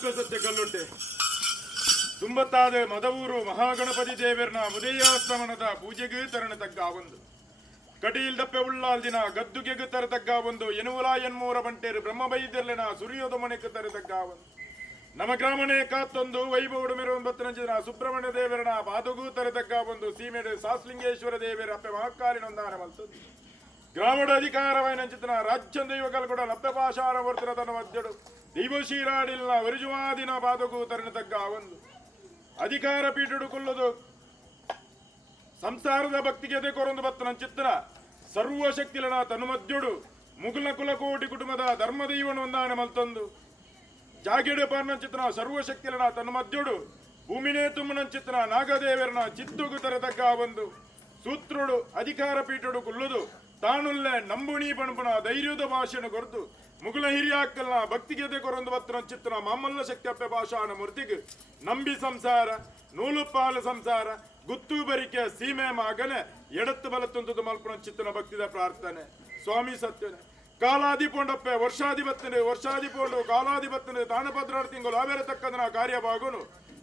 ಅಪ್ಪೆ ಸತ್ಯ ಕಲ್ಲುಟ್ಟೆ ತುಂಬತ್ತಾದ ಮದವೂರು ಮಹಾಗಣಪತಿ ದೇವರನ ಉದಯಾಸ್ತಮನದ ಪೂಜೆಗೆ ತರಣತಕ್ಕ ಒಂದು ಕಟಿಯಿಲ್ದಪ್ಪೆ ಉಳ್ಳಾಲ್ ದಿನ ಗದ್ದುಗೆಗೆ ತರತಕ್ಕ ಒಂದು ಎನುವಲ ಎನ್ಮೂರ ಬಂಟೇರು ಬ್ರಹ್ಮಬೈದ್ಯರ್ಲಿನ ಸುರಿಯೋದ ಮನೆಗೆ ತರತಕ್ಕ ಒಂದು ನಮ್ಮ ಗ್ರಾಮನೇ ಕಾತ್ತೊಂದು ವೈಭವಡು ಮೆರುವಂಬತ್ತರಂಜ ದಿನ ಸುಬ್ರಹ್ಮಣ್ಯ ದೇವರನ ಬಾದುಗೂ ತರತಕ್ಕ ಒಂದು ಸೀಮೆಡು ಸಾಸ್ಲಿಂಗೇಶ್ವರ ದೇವರ ಅಪ್ಪೆ ಮಹಾಕಾಲಿನೊಂದಾನ ಮಲ್ತದ್ದು ಗ್ರಾಮದ ಅಧಿಕಾರವೈನಂಚಿತನ ರಾಜ್ಯ ದೈವಗಳು ಕೂಡ ಲಭ್ಯ ಪಾಷಾಣ ವರ್ತರ ತನ್ನ ಮಧ್ಯಡು ದೈವಶೀರಾಡಿಲ್ನ ವರಿಜುವಾದಿನ ಬಾದುಗೂ ತರಣತಕ್ಕ ಒಂದು ಅಧಿಕಾರ ಪೀಠಡು ಕೊಲ್ಲದು ಸಂಸಾರದ ಭಕ್ತಿಗೆ ಕೊರೊಂದು ಬತ್ತನ ಚಿತ್ರ ಸರ್ವಶಕ್ತಿಲನ ತನು ಮಧ್ಯಡು ಮುಗುಲ ಕುಲಕೋಟಿ ಕುಟುಂಬದ ಧರ್ಮದೈವನು ಒಂದಾನ ಮಲ್ತೊಂದು ಜಾಗೆಡು ಪಾರ್ನ ಚಿತ್ರ ಸರ್ವಶಕ್ತಿಲನ ತನು ಮಧ್ಯಡು ಭೂಮಿನೇ ತುಮ್ಮನ ಚಿತ್ರ ನಾಗದೇವರನ ಚಿತ್ತುಗು ತರತಕ್ಕ ಒಂದು ಸೂತ್ರುಡು ಅಧಿಕಾರ ಪೀಠಡು ಕುಲ್ಲುದು ತಾನುಲ್ಲೆ ನಂಬುಣಿ ಪಣಪುಣ ಧೈರ್ಯದ ಭಾಷೆನ ಕೊರತು ಮುಗುಲ ಹಿರಿಯಾಕಲ್ನ ಭಕ್ತಿಗೆ ಕೊರೊಂದು ಬತ್ತನ ಚಿತ್ರ ಮಾಮಲ್ಲ ಶಕ್ತಿಯಪ್ಪೆ ಭಾಷಾನ ಮೂರ್ತಿಗೆ ನಂಬಿ ಸಂಸಾರ ನೂಲು ಪಾಲು ಸಂಸಾರ ಗುತ್ತು ಬರಿಕೆ ಸೀಮೆ ಮಗನೆ ಎಡತ್ತು ಬಲತ್ತೊಂದು ಮಲ್ಪನ ಚಿತ್ತನ ಭಕ್ತಿದ ಪ್ರಾರ್ಥನೆ ಸ್ವಾಮಿ ಸತ್ಯನೆ ಕಾಲಾದಿ ಪೋಂಡಪ್ಪೆ ವರ್ಷಾದಿ ಪೋಂಡು ಕಾಲಾದಿ ಬತ್ತನೆ ತಾಣಭದ್ರಾರ್ ತಿಂಗಳು ಆವೇರೆ ತಕ್ಕದನ ಕಾರ್ಯಭಾಗುನು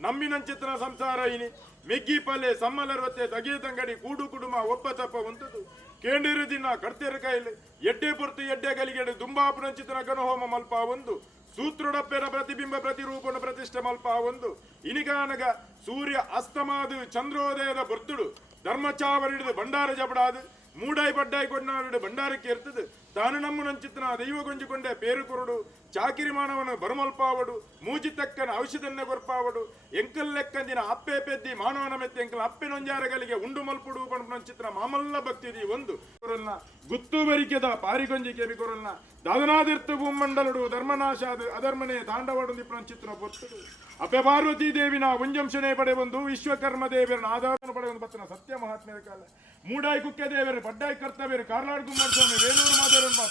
ನಂಬಿನ ಚಿತ್ತನ ಸಂಸಾರ ಇನಿ ಮೆಗ್ಗಿ ಪಲ್ಲೆ ಸಮ್ಮಲರ್ವತ್ತೆ ತಗೆ ತಂಗಡಿ ಕೂಡು ಕುಡುಮ ಒಪ್ಪ ತಪ್ಪ ಉಂಟದು ಕೇಂಡಿರು ದಿನ ಕಡ್ತೇರ ಕೈಲಿ ಎಡ್ಡೆ ಪುರ್ತು ಎಡ್ಡೆ ಗಲಿಗೆಡೆ ದುಂಬಾಪುನ ಚಿತ್ತನ ಗಣಹೋಮ ಮಲ್ಪ ಒಂದು ಸೂತ್ರುಡಪ್ಪೆರ ಪ್ರತಿಬಿಂಬ ಪ್ರತಿರೂಪನ ಪ್ರತಿಷ್ಠೆ ಮಲ್ಪ ಒಂದು ಇನಿಗಾನಗ ಸೂರ್ಯ ಅಸ್ತಮಾದು ಚಂದ್ರೋದಯದ ಬರ್ತುಡು ಧರ್ಮಚಾವರಿಡಿದು ಭಂಡಾರ ಜಬಡಾದು ಮೂಡಾಯಿ ಬಡ್ಡಾಯಿ ಕೊಡ್ನಾಡು ಭಂಡಾರಕ್ಕೆ ಇರ್ತದೆ ತಾನು ನಮ್ಮ ನಂಚಿತ್ತನ ದೈವ ಗೊಂಜಿಕೊಂಡೆ ಪೇರು ಕೊರಡು ಚಾಕಿರಿ ಮಾನವನ ಬರುಮಲ್ಪಾವಡು ಮೂಜಿ ತಕ್ಕನ ಔಷಧನ್ನೇ ಗೊರ್ಪಾವಡು ಎಂಕಲ್ ಲೆಕ್ಕಂದಿನ ಅಪ್ಪೆ ಪೆದ್ದಿ ಮಾನವನ ಮೆತ್ತಿ ಎಂಕಲ್ ಅಪ್ಪೆ ನೊಂಜಾರಗಳಿಗೆ ಉಂಡು ಮಲ್ಪುಡು ಪಂಚಿತ್ರ ಮಾಮಲ್ಲ ಭಕ್ತಿದಿ ಒಂದು ಕೊರಲ್ನ ಗುತ್ತು ಬರಿಕೆದ ಪಾರಿಗೊಂಜಿಕೆ ಬಿಕೊರಲ್ನ ದಾದನಾದಿರ್ತು ಭೂಮಂಡಲಡು ಧರ್ಮನಾಶಾದ ಅಧರ್ಮನೆ ತಾಂಡವಾಡು ಚಿತ್ರ ಬರ್ತದು ಅಪ್ಪೆ ಪಾರ್ವತಿ ದೇವಿನ ಉಂಜಂಶನೆ ಪಡೆ ಬಂದು ವಿಶ್ವಕರ್ಮ ದೇವರನ್ನ ಆಧಾರ ಪಡೆ ಒಂದು ಬತ್ತನ ಸತ್ಯ ಮಹಾತ್ಮೆಯ ಕಾಲ ಮೂಡಾಯಿ ಕುಕ್ಕೆ ದೇವರು ಬಡ್ಡಾಯಿ ಕರ್ತವ್ಯರು ಕಾರ್ಲಾಡ್ ಕುಮಾರಸ್ವಾಮಿ ವೇಲೂರು ಮಾದೇವರನ್ನ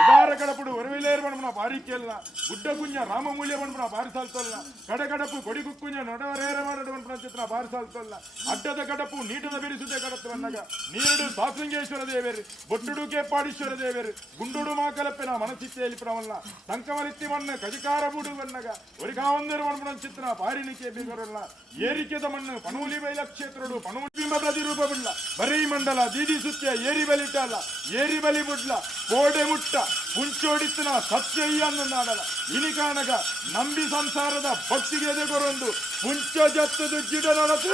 ಉದಾರ ಕಡಪುಡು ಒರವಿಲೇರು ಬಣ್ಣ ಬಾರಿಕೆಲ್ಲ ಗುಡ್ಡ ಕುಂಜ ರಾಮಮೂಲ್ಯ ಬಣ್ಣ ಬಾರಿ ಸಾಲ್ತಲ್ಲ ಕಡಕಡಪು ಕೊಡಿ ಕುಕ್ಕುಂಜ ನೊಡವರೇರ ಮಾಡಡು ಬಣ್ಣ ಚಿತ್ರ ಬಾರಿ ಸಾಲ್ತಲ್ಲ ಅಡ್ಡದ ಕಡಪು ನೀಟದ ಬಿರಿಸುತ್ತೆ ಕಡತ್ತು ಬಣ್ಣಗ ನೀರಡು ಸಾಸ್ಲಿಂಗೇಶ್ವರ ದೇವರು ಬೊಟ್ಟುಡು ಕೇಪಾಡೀಶ್ವರ ದೇವರು ಗುಂಡುಡು ಮಾಕಲಪ್ಪೆನ ಮನಸ್ಥಿತಿಯಲ್ಲಿ ಪ್ರವಲ್ಲ ಸಂಕಮಲಿತ್ತಿ ಮಣ್ಣು ಕಜಿಕಾರ ಬುಡು ಬಣ್ಣಗ ಒರಿಗಾವಂದರು ಬಣ್ಣ ಚಿತ್ರ ಬಾರಿಣಿಕೆ ಬೇಗರಲ್ಲ ಏರಿಕೆದ ಮಣ್ಣು ಪನೂಲಿ ಬೈಲ ಕ್ಷೇತ್ರಡು ಪನೂಲಿ ಬಿಂಬ ಪ್ರತಿರೂಪ ಬಿಡ್ಲ ಬರೀ ಮಂಡಲ ದೀದಿ ಸುತ್ಯ ಏರಿ ಬಲಿಟ್ಟಲ್ಲ ಏರಿ ಬಲಿ ಬಿಡ್ಲ ಕೋಡೆ ಮುಟ್ಟ ಪುಂಚೋಡಿತ್ತಿನ ಸತ್ಯ ಅನ್ನೊಂದಾಡಲ್ಲ ಇನಿಕಾನಗ ನಂಬಿ ಸಂಸಾರದ ಭಕ್ತಿಗೆ ಎದೆಗೊರೊಂದು ಪುಂಚ ಜತ್ತದು ಗಿಡ ನಡತ